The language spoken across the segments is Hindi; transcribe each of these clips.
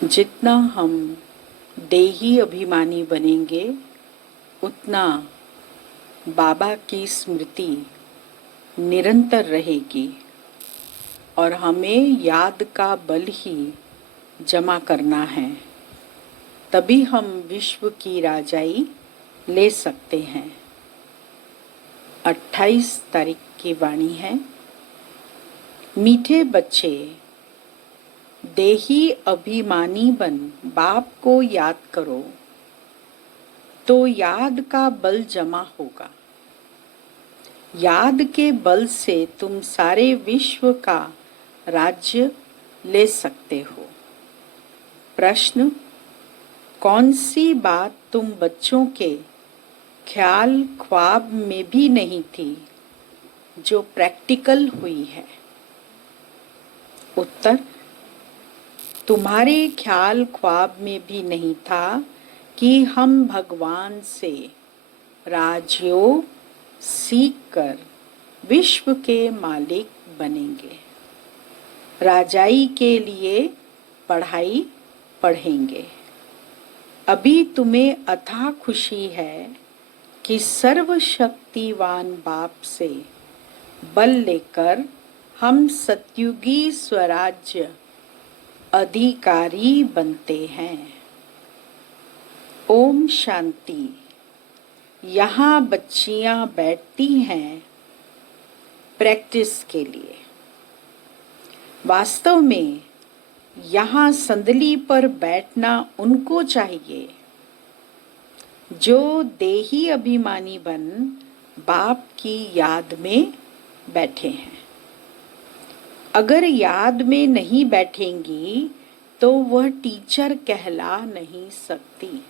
जितना हम देही अभिमानी बनेंगे उतना बाबा की स्मृति निरंतर रहेगी और हमें याद का बल ही जमा करना है, तभी हम विश्व की राजाई ले सकते हैं। 28 तारीख की वाणी है। मीठे बच्चे, देही अभिमानी बन बाप को याद करो तो याद का बल जमा होगा। याद के बल से तुम सारे विश्व का राज्य ले सकते हो। प्रश्न: कौन सी बात तुम बच्चों के ख्याल ख्वाब में भी नहीं थी जो प्रैक्टिकल हुई है? उत्तर: तुम्हारे ख्याल ख्वाब में भी नहीं था कि हम भगवान से राजयोग सीखकर विश्व के मालिक बनेंगे, राजाई के लिए पढ़ाई पढ़ेंगे। अभी तुम्हें अथाह खुशी है कि सर्वशक्तिवान बाप से बल लेकर हम सतयुगी स्वराज्य अधिकारी बनते हैं। ओम शांति। यहाँ बच्चियाँ बैठती हैं प्रैक्टिस के लिए। वास्तव में यहाँ संदली पर बैठना उनको चाहिए जो देही अभिमानी बन बाप की याद में बैठे हैं। अगर याद में नहीं बैठेंगी तो वह टीचर कहला नहीं सकती।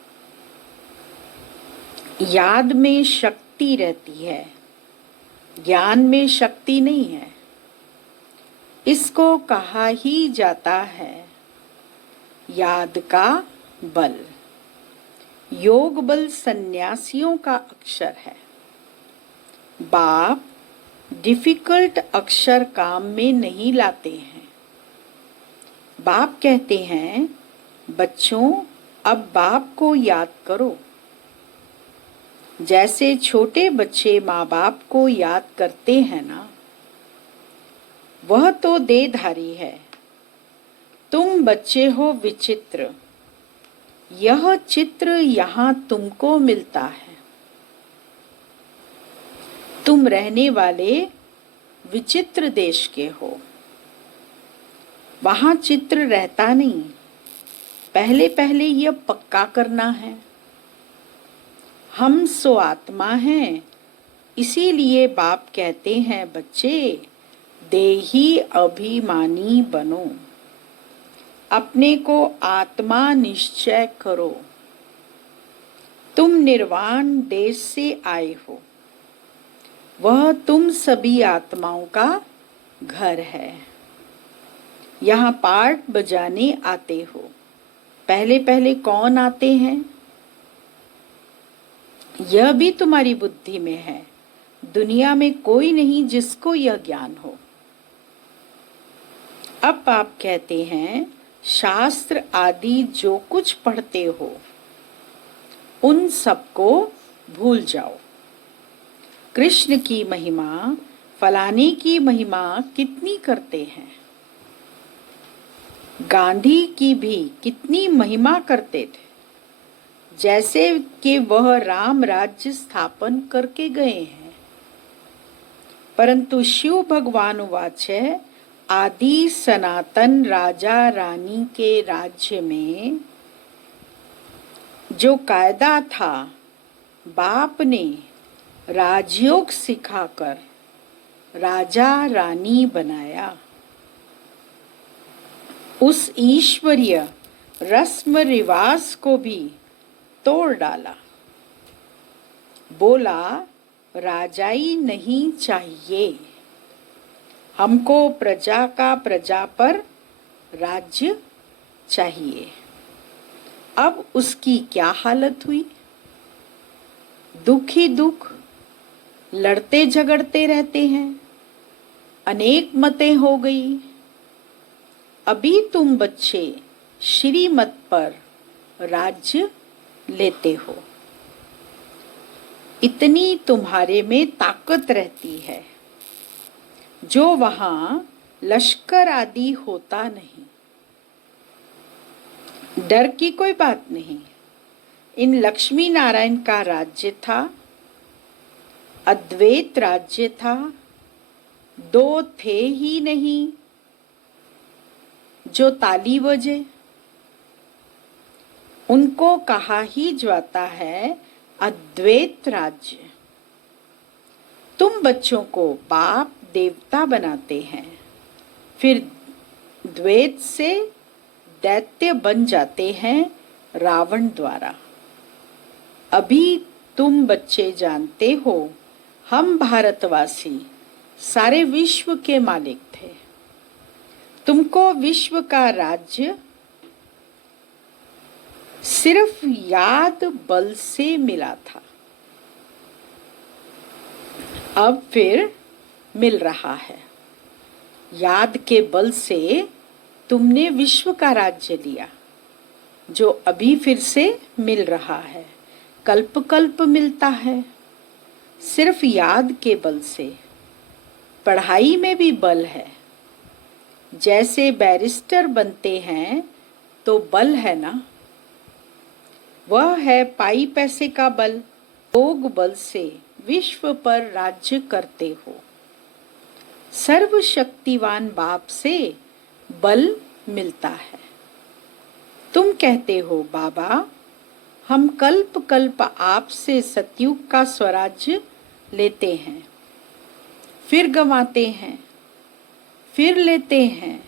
याद में शक्ति रहती है, ज्ञान में शक्ति नहीं है। इसको कहा ही जाता है याद का बल। योग बल सन्यासियों का अक्षर है। बाप डिफिकल्ट अक्षर काम में नहीं लाते हैं। बाप कहते हैं, बच्चों अब बाप को याद करो। जैसे छोटे बच्चे माँ बाप को याद करते हैं ना, वह तो देहधारी है। तुम बच्चे हो विचित्र। यह चित्र यहाँ तुमको मिलता है। तुम रहने वाले विचित्र देश के हो। वहाँ चित्र रहता नहीं। पहले पहले यह पक्का करना है। हम सो आत्मा हैं। इसीलिए बाप कहते हैं, बच्चे देही अभिमानी बनो। अपने को आत्मा निश्चय करो। तुम निर्वाण देश से आए हो। वह तुम सभी आत्माओं का घर है। यहाँ पार्ट बजाने आते हो। पहले पहले कौन आते हैं? यह भी तुम्हारी बुद्धि में है। दुनिया में कोई नहीं जिसको यह ज्ञान हो। अब आप कहते हैं, शास्त्र आदि जो कुछ पढ़ते हो उन सबको भूल जाओ। कृष्ण की महिमा, फलाने की महिमा कितनी करते हैं। गांधी की भी कितनी महिमा करते थे, जैसे कि वह राम राज्य स्थापन करके गए हैं। परंतु शिव भगवान वाच्य आदि सनातन राजा रानी के राज्य में जो कायदा था, बाप ने राजयोग सिखाकर राजा रानी बनाया। उस ईश्वरीय रस्म रिवाज को भी तोड़ डाला। बोला, राजाई नहीं चाहिए, हमको प्रजा का प्रजा पर राज्य चाहिए। अब उसकी क्या हालत हुई? दुख ही दुख, लड़ते झगड़ते रहते हैं। अनेक मतें हो गई। अभी तुम बच्चे श्रीमत पर राज्य लेते हो। इतनी तुम्हारे में ताकत रहती है जो वहां लश्कर आदि होता नहीं। डर की कोई बात नहीं। इन लक्ष्मी नारायण का राज्य था, अद्वैत राज्य था, दो थे ही नहीं जो ताली बजे। उनको कहा ही जाता है अद्वैत राज्य। तुम बच्चों को बाप देवता बनाते हैं, फिर द्वैत से दैत्य बन जाते हैं रावण द्वारा। अभी तुम बच्चे जानते हो, हम भारतवासी सारे विश्व के मालिक थे। तुमको विश्व का राज्य सिर्फ याद बल से मिला था, अब फिर मिल रहा है। याद के बल से तुमने विश्व का राज्य लिया, जो अभी फिर से मिल रहा है। कल्प कल्प मिलता है, सिर्फ याद के बल से। पढ़ाई में भी बल है। जैसे बैरिस्टर बनते हैं तो बल है ना, वह है पाई पैसे का बल। भोग बल से विश्व पर राज्य करते हो। सर्वशक्तिवान बाप से बल मिलता है। तुम कहते हो बाबा, हम कल्प कल्प आपसे सतयुग का स्वराज्य लेते हैं, फिर गंवाते हैं, फिर लेते हैं।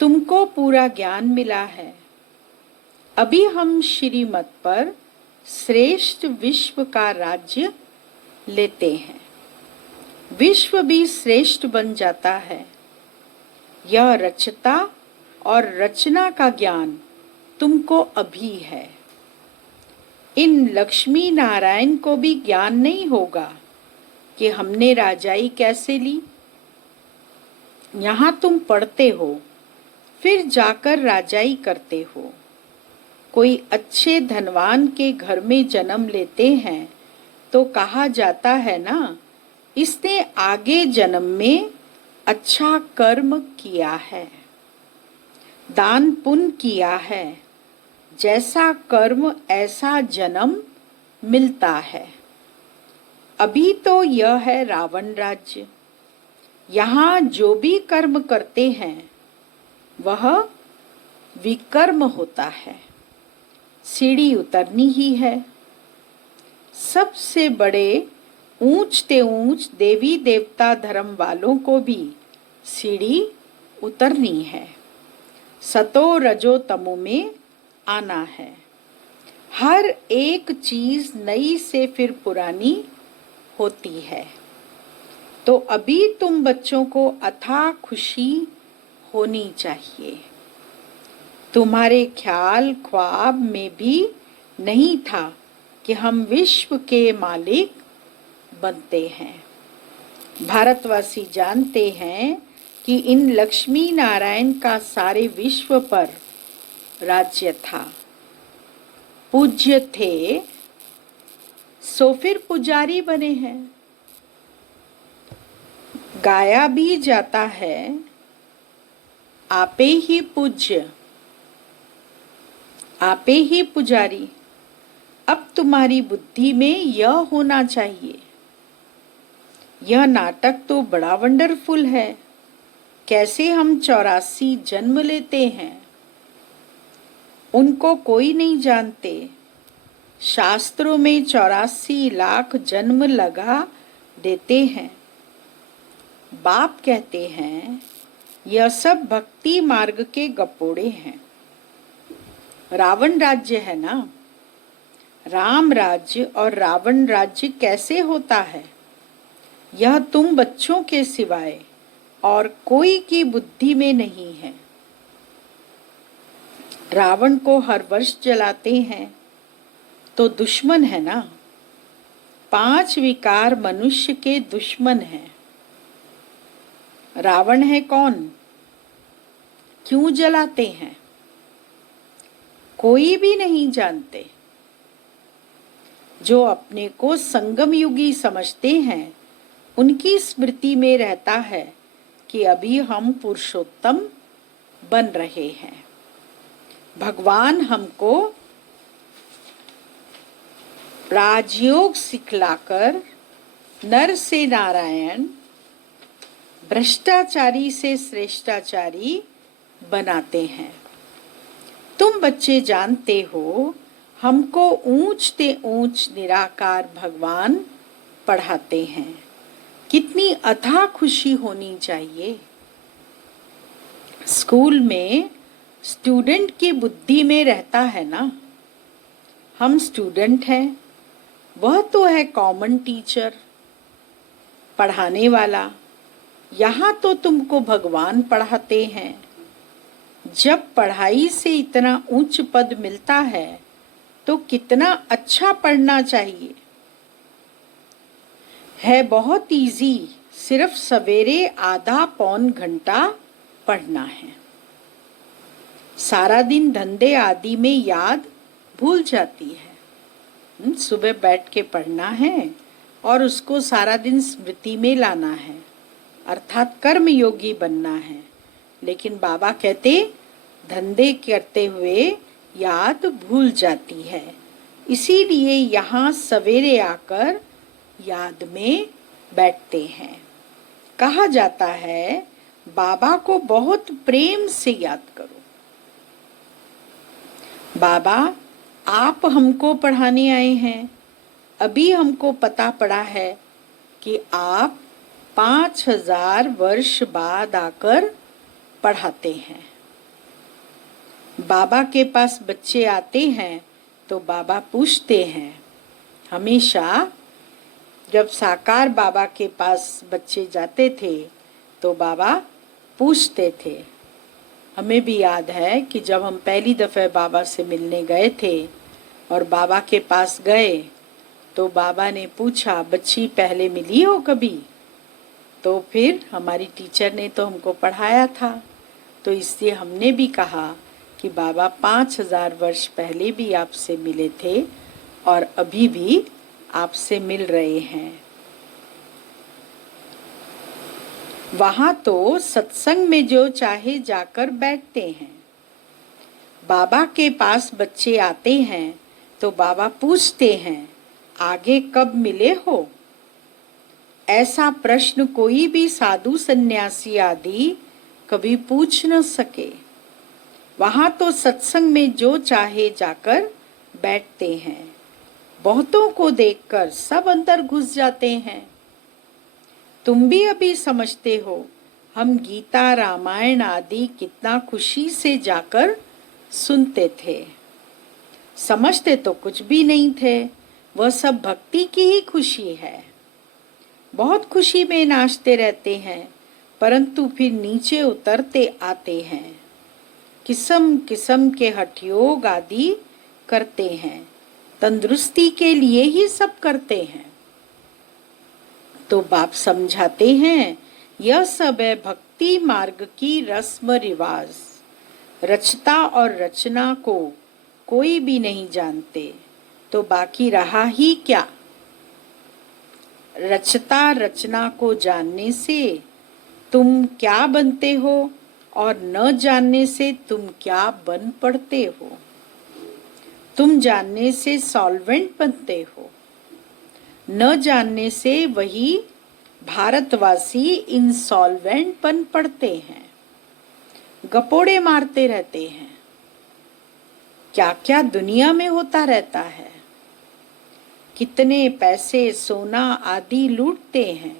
तुमको पूरा ज्ञान मिला है। अभी हम श्रीमत पर श्रेष्ठ विश्व का राज्य लेते हैं। विश्व भी श्रेष्ठ बन जाता है। यह रचता और रचना का ज्ञान तुमको अभी है। इन लक्ष्मी नारायण को भी ज्ञान नहीं होगा कि हमने राजाई कैसे ली। यहाँ तुम पढ़ते हो, फिर जाकर राजाई करते हो। कोई अच्छे धनवान के घर में जन्म लेते हैं तो कहा जाता है ना, इसने आगे जन्म में अच्छा कर्म किया है, दान पुण्य किया है। जैसा कर्म ऐसा जन्म मिलता है। अभी तो यह है रावण राज्य। यहाँ जो भी कर्म करते हैं वह विकर्म होता है। सीढ़ी उतरनी ही है। सबसे बड़े ऊंचते ऊंच देवी देवता धर्म वालों को भी सीढ़ी उतरनी है। सतो रजो तमो में आना है। हर एक चीज नई से फिर पुरानी होती है। तो अभी तुम बच्चों को अथाह खुशी होनी चाहिए। तुम्हारे ख्याल ख्वाब में भी नहीं था कि हम विश्व के मालिक बनते हैं। भारतवासी जानते हैं कि इन लक्ष्मी नारायण का सारे विश्व पर राज्य था। पूज्य थे सो फिर पुजारी बने हैं। गाया भी जाता है, आपे ही पूज्य आपे ही पुजारी। अब तुम्हारी बुद्धि में यह होना चाहिए। यह नाटक तो बड़ा वंडरफुल है। कैसे हम 84 जन्म लेते हैं, उनको कोई नहीं जानते। शास्त्रों में 84 लाख जन्म लगा देते हैं। बाप कहते हैं यह सब भक्ति मार्ग के गपोड़े हैं। रावण राज्य है ना, राम राज्य और रावण राज्य कैसे होता है, यह तुम बच्चों के सिवाय और कोई की बुद्धि में नहीं है। रावण को हर वर्ष जलाते हैं तो दुश्मन है ना। 5 विकार मनुष्य के दुश्मन हैं। रावण है कौन, क्यों जलाते हैं? कोई भी नहीं जानते। जो अपने को संगम युगी समझते हैं, उनकी स्मृति में रहता है कि अभी हम पुरुषोत्तम बन रहे हैं। भगवान हमको राजयोग सिखलाकर नर से नारायण, भ्रष्टाचारी से श्रेष्ठाचारी बनाते हैं। तुम बच्चे जानते हो, हमको ऊंच से ऊंच निराकार भगवान पढ़ाते हैं। कितनी अथाह खुशी होनी चाहिए। स्कूल में स्टूडेंट की बुद्धि में रहता है ना, हम स्टूडेंट हैं, वह तो है कॉमन टीचर, पढ़ाने वाला। यहाँ तो तुमको भगवान पढ़ाते हैं। जब पढ़ाई से इतना उच्च पद मिलता है तो कितना अच्छा पढ़ना चाहिए। है बहुत इजी, सिर्फ सवेरे आधा पौन घंटा पढ़ना है। सारा दिन धंधे आदि में याद भूल जाती है। सुबह बैठ के पढ़ना है और उसको सारा दिन स्मृति में लाना है, अर्थात कर्म योगी बनना है। लेकिन बाबा कहते धंधे करते हुए याद भूल जाती है, इसीलिए यहाँ सवेरे आकर याद में बैठते हैं। कहा जाता है बाबा को बहुत प्रेम से याद करो। बाबा, आप हमको पढ़ाने आए हैं। अभी हमको पता पड़ा है कि आप 5000 वर्ष बाद आकर पढ़ाते हैं। बाबा के पास बच्चे आते हैं तो बाबा पूछते हैं, हमेशा जब साकार बाबा के पास बच्चे जाते थे तो बाबा पूछते थे। हमें भी याद है कि जब हम पहली दफ़े बाबा से मिलने गए थे और बाबा के पास गए तो बाबा ने पूछा, बच्ची पहले मिली हो कभी? तो फिर हमारी टीचर ने तो हमको पढ़ाया था, तो इसलिए हमने भी कहा कि बाबा 5000 वर्ष पहले भी आपसे मिले थे और अभी भी आपसे मिल रहे हैं। वहां तो सत्संग में जो चाहे जाकर बैठते हैं। बाबा के पास बच्चे आते हैं तो बाबा पूछते हैं, आगे कब मिले हो? ऐसा प्रश्न कोई भी साधु सन्यासी आदि कभी पूछ न सके। वहां तो सत्संग में जो चाहे जाकर बैठते हैं। बहुतों को देखकर सब अंदर घुस जाते हैं। तुम भी अभी समझते हो, हम गीता रामायण आदि कितना खुशी से जाकर सुनते थे। समझते तो कुछ भी नहीं थे, वह सब भक्ति की ही खुशी है। बहुत खुशी में नाचते रहते हैं, परंतु फिर नीचे उतरते आते हैं। किस्म किस्म के हठयोग आदि करते हैं, तंदुरुस्ती के लिए ही सब करते हैं। तो बाप समझाते हैं, यह सब है भक्ति मार्ग की रस्म रिवाज। रचता और रचना को कोई भी नहीं जानते, तो बाकी रहा ही क्या? रचता रचना को जानने से तुम क्या बनते हो और न जानने से तुम क्या बन पड़ते हो। तुम जानने से सॉल्वेंट बनते हो, न जानने से वही भारतवासी इंसॉल्वेंट बन पड़ते हैं, गपोड़े मारते रहते हैं। क्या क्या दुनिया में होता रहता है। कितने पैसे सोना आदि लूटते हैं।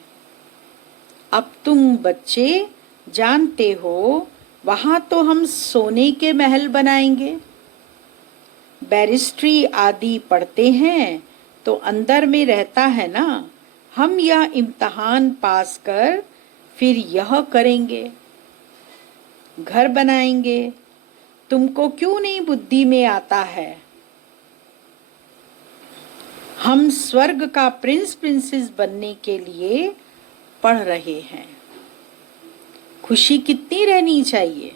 अब तुम बच्चे जानते हो, वहां तो हम सोने के महल बनाएंगे। बैरिस्ट्री आदि पढ़ते हैं तो अंदर में रहता है ना, हम यह इम्तहान पास कर फिर यह करेंगे, घर बनाएंगे। तुमको क्यों नहीं बुद्धि में आता है? हम स्वर्ग का प्रिंस प्रिंसेस बनने के लिए पढ़ रहे हैं। खुशी कितनी रहनी चाहिए।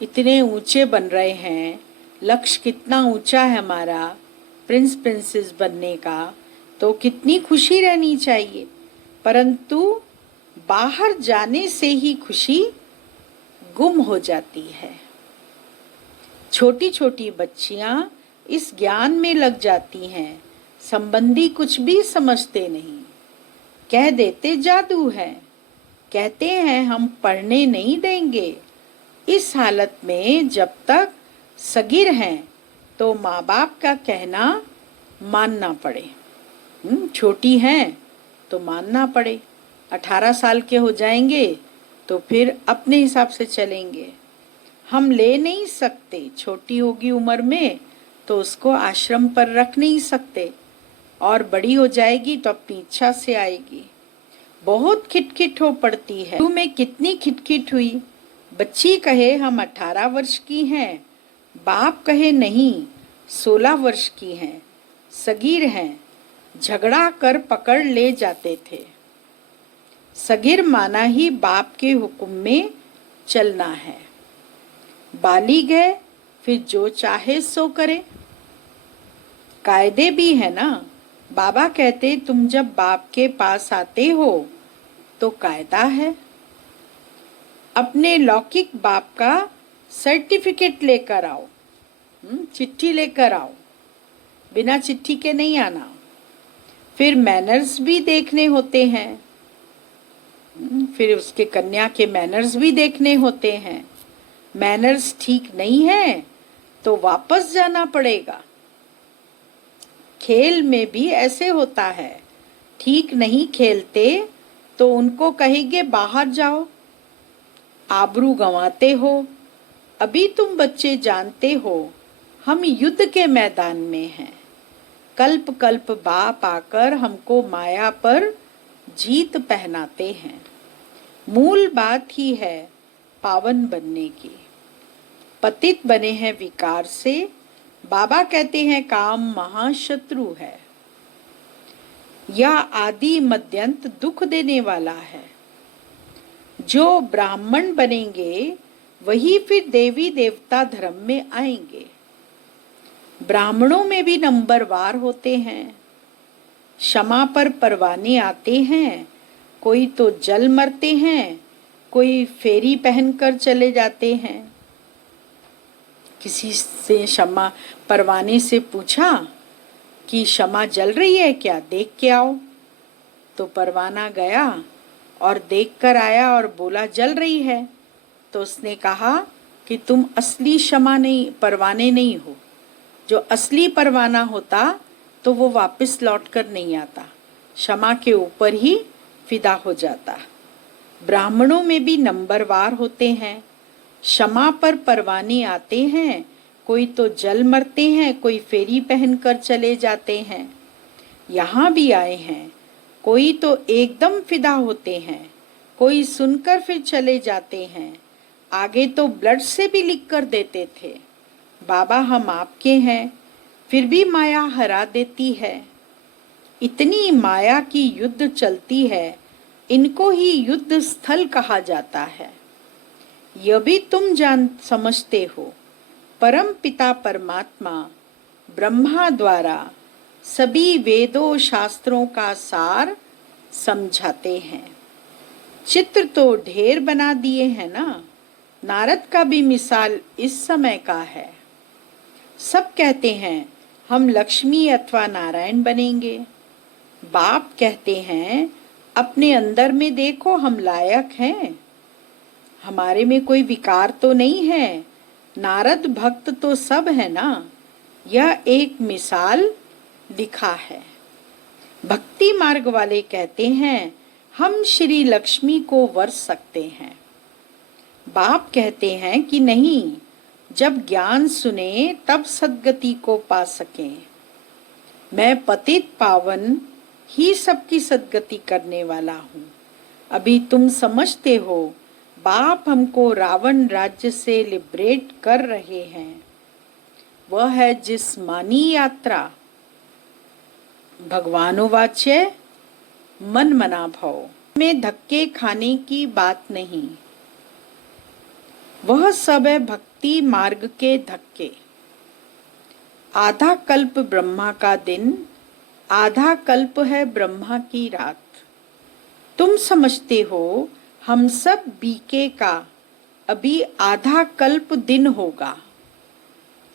इतने ऊंचे बन रहे हैं, लक्ष्य कितना ऊंचा है हमारा प्रिंस प्रिंसेस बनने का, तो कितनी खुशी रहनी चाहिए। परंतु बाहर जाने से ही खुशी गुम हो जाती है। छोटी छोटी बच्चियां इस ज्ञान में लग जाती हैं, संबंधी कुछ भी समझते नहीं, कह देते जादू है, कहते हैं हम पढ़ने नहीं देंगे। इस हालत में जब तक सगीर हैं तो माँ बाप का कहना मानना पड़े। छोटी हैं तो मानना पड़े, 18 साल के हो जाएंगे तो फिर अपने हिसाब से चलेंगे। हम ले नहीं सकते, छोटी होगी उम्र में तो उसको आश्रम पर रख नहीं सकते, और बड़ी हो जाएगी तो अपनी इच्छा से आएगी। बहुत खिटखिट हो पड़ती है। में कितनी खिटखिट हुई, बच्ची कहे हम 18 वर्ष की हैं, बाप कहे नहीं 16 वर्ष की हैं, सगीर हैं, झगड़ा कर पकड़ ले जाते थे। सगीर माना ही बाप के हुक्म में चलना है। बालिग है फिर जो चाहे सो करे। कायदे भी है ना। बाबा कहते तुम जब बाप के पास आते हो तो कायदा है। अपने लौकिक बाप का सर्टिफिकेट लेकर आओ, चिट्ठी लेकर आओ, बिना चिट्ठी के नहीं आना। फिर मैनर्स भी देखने होते हैं, फिर उसके कन्या के मैनर्स भी देखने होते हैं। मैनर्स ठीक नहीं है तो वापस जाना पड़ेगा। खेल में भी ऐसे होता है, ठीक नहीं खेलते तो उनको कहेंगे बाहर जाओ, आबरू गंवाते हो। अभी तुम बच्चे जानते हो हम युद्ध के मैदान में हैं। कल्प कल्प बाप आकर हमको माया पर जीत पहनाते हैं। मूल बात ही है पावन बनने की। पतित बने हैं विकार से। बाबा कहते हैं काम महाशत्रु है, यह आदि मध्यंत दुख देने वाला है। जो ब्राह्मण बनेंगे वही फिर देवी देवता धर्म में आएंगे। ब्राह्मणों में भी नंबरवार होते हैं। क्षमा पर परवाने आते हैं, कोई तो जल मरते हैं, कोई फेरी पहनकर चले जाते हैं। किसी से क्षमा परवाने से पूछा कि क्षमा जल रही है क्या, देख के आओ। तो परवाना गया और देख कर आया और बोला जल रही है। तो उसने कहा कि तुम असली क्षमा नहीं, परवाने नहीं हो। जो असली परवाना होता तो वो वापस लौट कर नहीं आता, क्षमा के ऊपर ही फिदा हो जाता। ब्राह्मणों में भी नंबरवार होते हैं। क्षमा पर परवाने आते हैं, कोई तो जल मरते हैं, कोई फेरी पहनकर चले जाते हैं। यहाँ भी आए हैं, कोई तो एकदम फिदा होते हैं, कोई सुनकर फिर चले जाते हैं। आगे तो ब्लड से भी लिख कर देते थे बाबा हम आपके हैं, फिर भी माया हरा देती है। इतनी माया की युद्ध चलती है, इनको ही युद्ध स्थल कहा जाता है। यह भी तुम जान समझते हो, परम पिता परमात्मा ब्रह्मा द्वारा सभी वेदों शास्त्रों का सार समझाते हैं। चित्र तो ढेर बना दिए हैं ना। नारद का भी मिसाल इस समय का है। सब कहते हैं हम लक्ष्मी अथवा नारायण बनेंगे। बाप कहते हैं अपने अंदर में देखो हम लायक हैं, हमारे में कोई विकार तो नहीं है। नारद भक्त तो सब है ना। यह एक मिसाल लिखा है। भक्ति मार्ग वाले कहते हैं हम श्री लक्ष्मी को वर्ष सकते हैं। बाप कहते हैं कि नहीं, जब ज्ञान सुने तब सद्गति को पा सकें। मैं पतित पावन ही सबकी सद्गति करने वाला हूँ। अभी तुम समझते हो बाप हमको रावण राज्य से लिबरेट कर रहे हैं। वह है जिस्मानी यात्रा। भगवानुवाच्य मन मना भव में धक्के खाने की बात नहीं। वह सब है भक्ति मार्ग के धक्के। आधा कल्प ब्रह्मा का दिन, आधा कल्प है ब्रह्मा की रात। तुम समझते हो हम सब बीके का अभी आधा कल्प दिन होगा।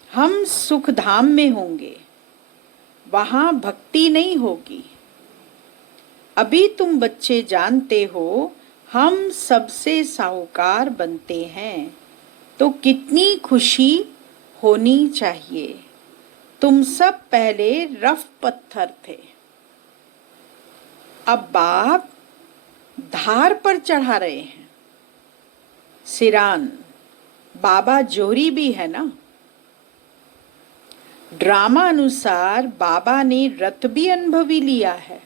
हम सुख धाम में होंगे, वहां भक्ति नहीं होगी। अभी तुम बच्चे जानते हो हम सबसे साहूकार बनते हैं, तो कितनी खुशी होनी चाहिए। तुम सब पहले रफ पत्थर थे, अब बाप धार पर चढ़ा रहे हैं। सिरान, बाबा जोरी भी है ना। ड्रामा अनुसार बाबा ने रथ भी अनुभवी लिया है,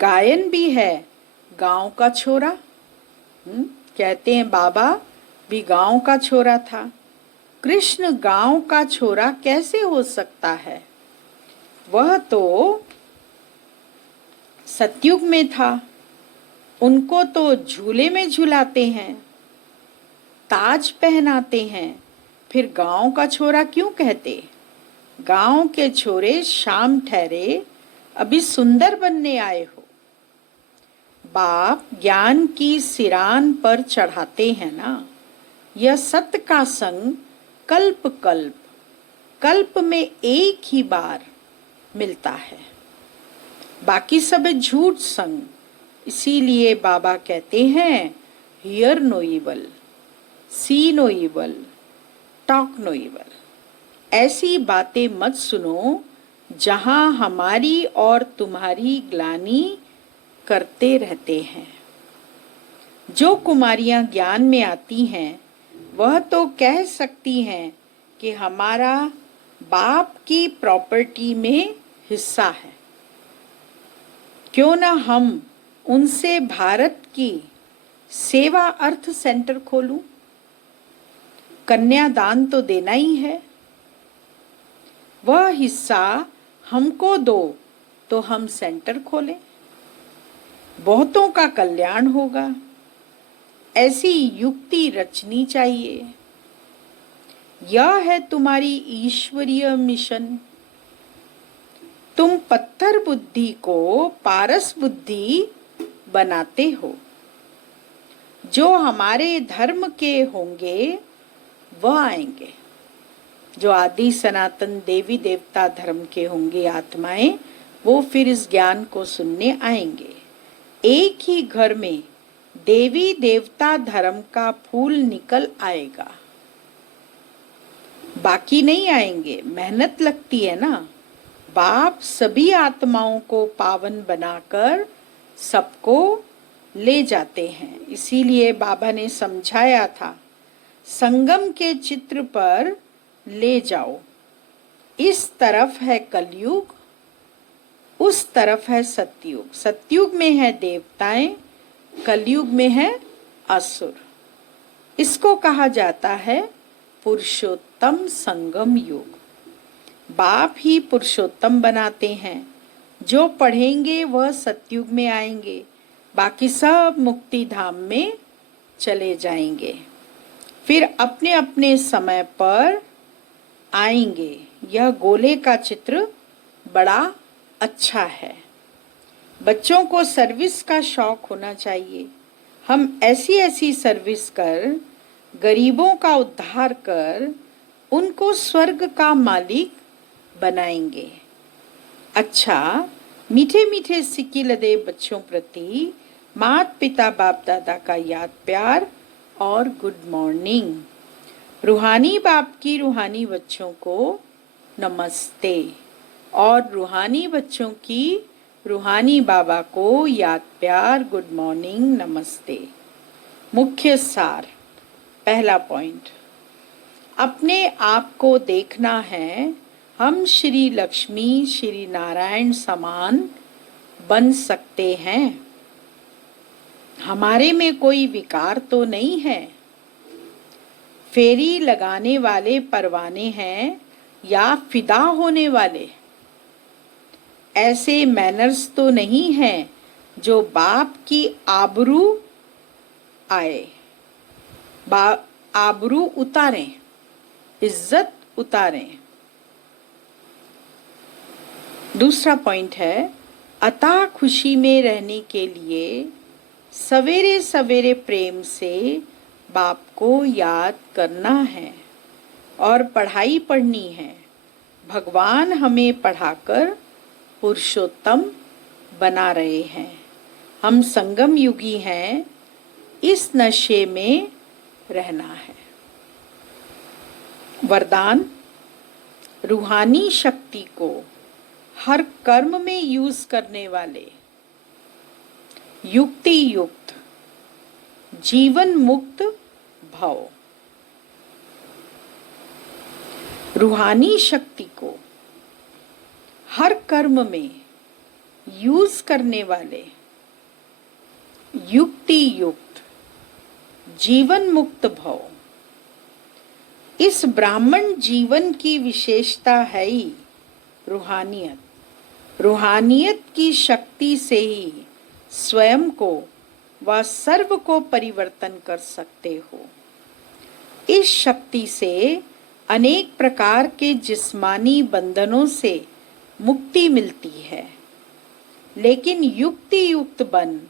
गायन भी है, गांव का छोरा। कहते हैं बाबा भी गांव का छोरा था। कृष्ण गांव का छोरा कैसे हो सकता है? वह तो सतयुग में था। उनको तो झूले में झुलाते हैं, ताज पहनाते हैं, फिर गांव का छोरा क्यों कहते? गांव के छोरे शाम ठहरे, अभी सुंदर बनने आए हो। बाप ज्ञान की सिरान पर चढ़ाते हैं ना। यह सत्य का संग कल्प कल्प कल्प में एक ही बार मिलता है, बाकी सब झूठ संग। इसीलिए बाबा कहते हैं hear no evil, see no evil, talk no evil. ऐसी बातें मत सुनो जहां हमारी और तुम्हारी ग्लानि करते रहते हैं। जो कुमारियां ज्ञान में आती हैं वह तो कह सकती हैं कि हमारा बाप की प्रॉपर्टी में हिस्सा है, क्यों ना हम उनसे भारत की सेवा अर्थ सेंटर खोलूं। कन्यादान तो देना ही है, वह हिस्सा हमको दो तो हम सेंटर खोलें, बहुतों का कल्याण होगा। ऐसी युक्ति रचनी चाहिए। यह है तुम्हारी ईश्वरीय मिशन। तुम पत्थर बुद्धि को पारस बुद्धि बनाते हो। जो हमारे धर्म के होंगे वह आएंगे, जो आदि सनातन देवी देवता धर्म के होंगे आत्माएं, वो फिर इस ज्ञान को सुनने आएंगे। एक ही घर में देवी देवता धर्म का फूल निकल आएगा, बाकी नहीं आएंगे। मेहनत लगती है ना। बाप सभी आत्माओं को पावन बनाकर सबको ले जाते हैं। इसीलिए बाबा ने समझाया था, संगम के चित्र पर ले जाओ। इस तरफ है कलयुग, उस तरफ है सतयुग। सतयुग में है देवताएं, कलयुग में है असुर। इसको कहा जाता है पुरुषोत्तम संगम युग। बाप ही पुरुषोत्तम बनाते हैं। जो पढ़ेंगे वह सतयुग में आएंगे, बाकी सब मुक्ति धाम में चले जाएंगे, फिर अपने अपने समय पर आएंगे। यह गोले का चित्र बड़ा अच्छा है। बच्चों को सर्विस का शौक होना चाहिए। हम ऐसी ऐसी सर्विस कर, गरीबों का उद्धार कर, उनको स्वर्ग का मालिक बनाएंगे। अच्छा, मीठे मीठे सिक्की लदे बच्चों प्रति माता पिता बाप दादा का याद प्यार और गुड मॉर्निंग। रूहानी बाप की रूहानी बच्चों को नमस्ते, और रूहानी बच्चों की रूहानी बाबा को याद प्यार गुड मॉर्निंग नमस्ते। मुख्य सार, पहला पॉइंट, अपने आप को देखना है। हम श्री लक्ष्मी श्री नारायण समान बन सकते हैं। हमारे में कोई विकार तो नहीं है। फेरी लगाने वाले परवाने हैं या फिदा होने वाले। ऐसे मैनर्स तो नहीं हैं जो बाप की आबरू आए, आबरू उतारें, इज्जत उतारें। दूसरा पॉइंट है, अतः खुशी में रहने के लिए सवेरे सवेरे प्रेम से बाप को याद करना है और पढ़ाई पढ़नी है। भगवान हमें पढ़ाकर पुरुषोत्तम बना रहे हैं। हम संगम युगी हैं, इस नशे में रहना है। वरदान, रूहानी शक्ति को हर कर्म में यूज करने वाले युक्ति युक्त जीवन मुक्त भव। रूहानी शक्ति को हर कर्म में यूज करने वाले युक्ति युक्त जीवन मुक्त भव। इस ब्राह्मण जीवन की विशेषता है ही रूहानियत। रूहानियत की शक्ति से ही स्वयं को व सर्व को परिवर्तन कर सकते हो। इस शक्ति से अनेक प्रकार के जिस्मानी बंधनों से मुक्ति मिलती है, लेकिन युक्ति युक्त बन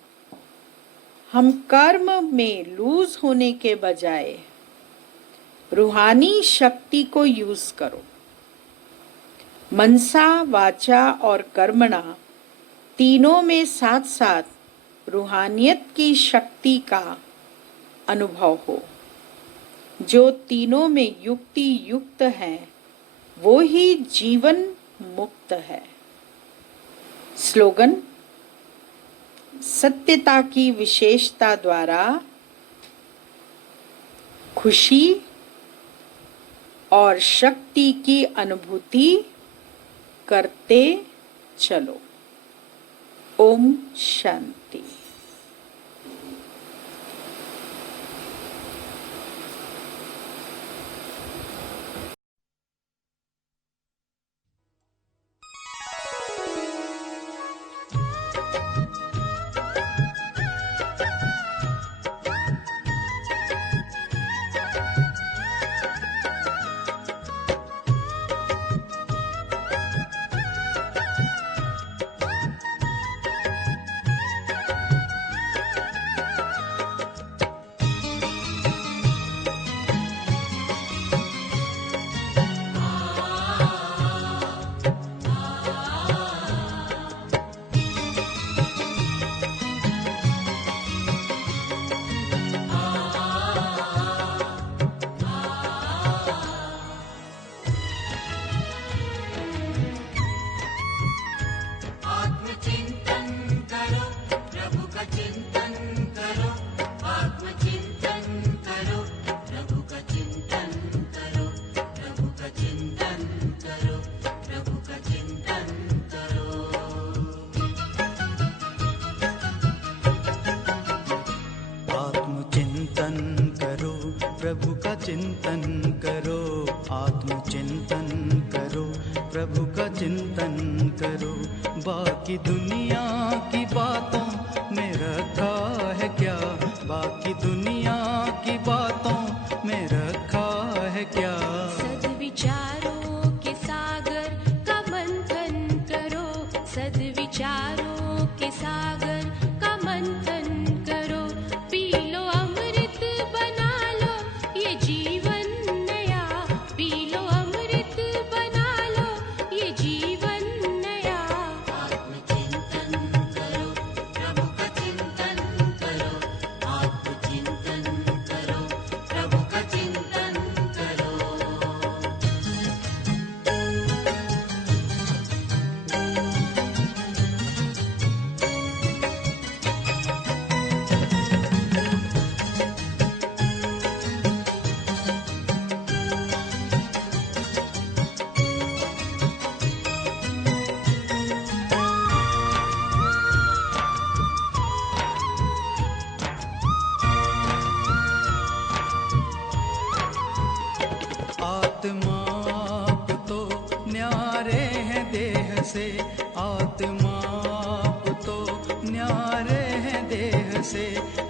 हम कर्म में लूज होने के बजाय रूहानी शक्ति को यूज करो। मनसा, वाचा और कर्मणा तीनों में साथ साथ रूहानियत की शक्ति का अनुभव हो। जो तीनों में युक्ति युक्त है वो ही जीवन मुक्त है। स्लोगन, सत्यता की विशेषता द्वारा खुशी और शक्ति की अनुभूति करते चलो। ओम शांति। प्रभु का चिंतन करो, आत्मचिंतन करो, प्रभु का चिंतन करो। बाकी दुनिया की बातों में रखा है क्या, बाकी दुनिया की बातों में रखा है क्या। सद्विचारों के सागर का मंथन करो, सद्विचारों के सागर का मंथन करो। पी लो अमृत बना लो ये जीवन नया, पी लो अमृत बना लो ये जीवन नया। आत्मचिंतन करो, प्रभु का चिंतन करो, आत्मचिंतन करो, प्रभु का चिंतन करो। आत्मा आप तो न्यारे हैं देह से, आत्मा आप तो न्यारे हैं देह से।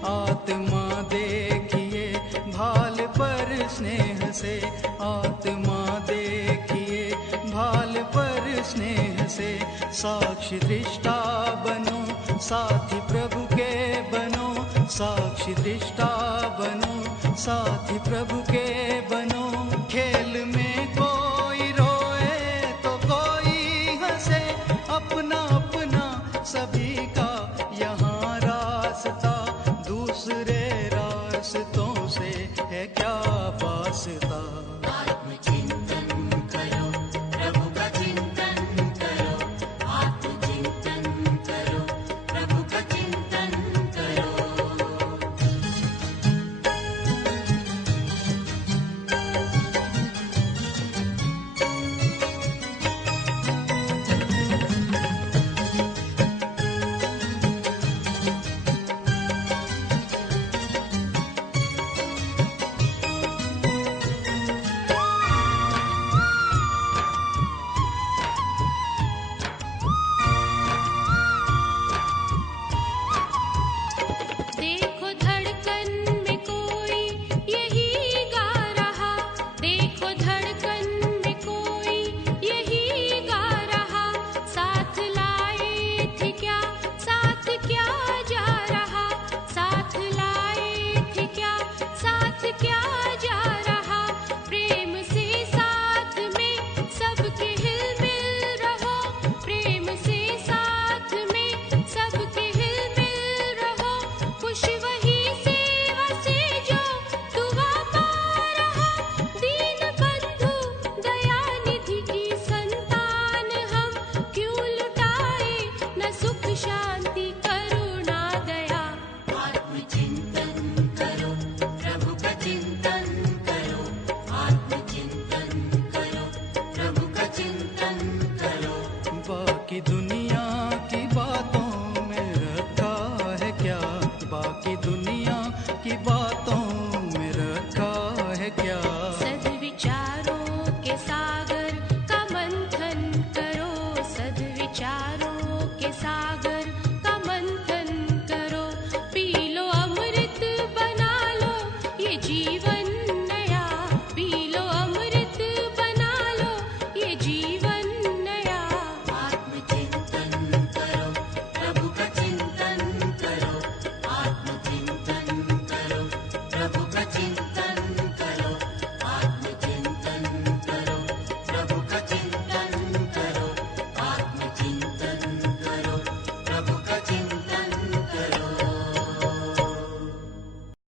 आत्मा देखिए भाल पर स्नेह से, आत्मा देखिए भाल पर स्नेह से। साक्षी दृष्टा बनो, साथी प्रभु के बनो, साक्षी दृष्टा बनो, साथी प्रभु के बनो। खेल में कोई रोए तो कोई हंसे, अपना अपना सभी का यहाँ रास्ता, दूसरे रास्तों से है क्या वास्ता। बाकी दुनिया की बातों में रखा है क्या, बाकी दुनिया की बातों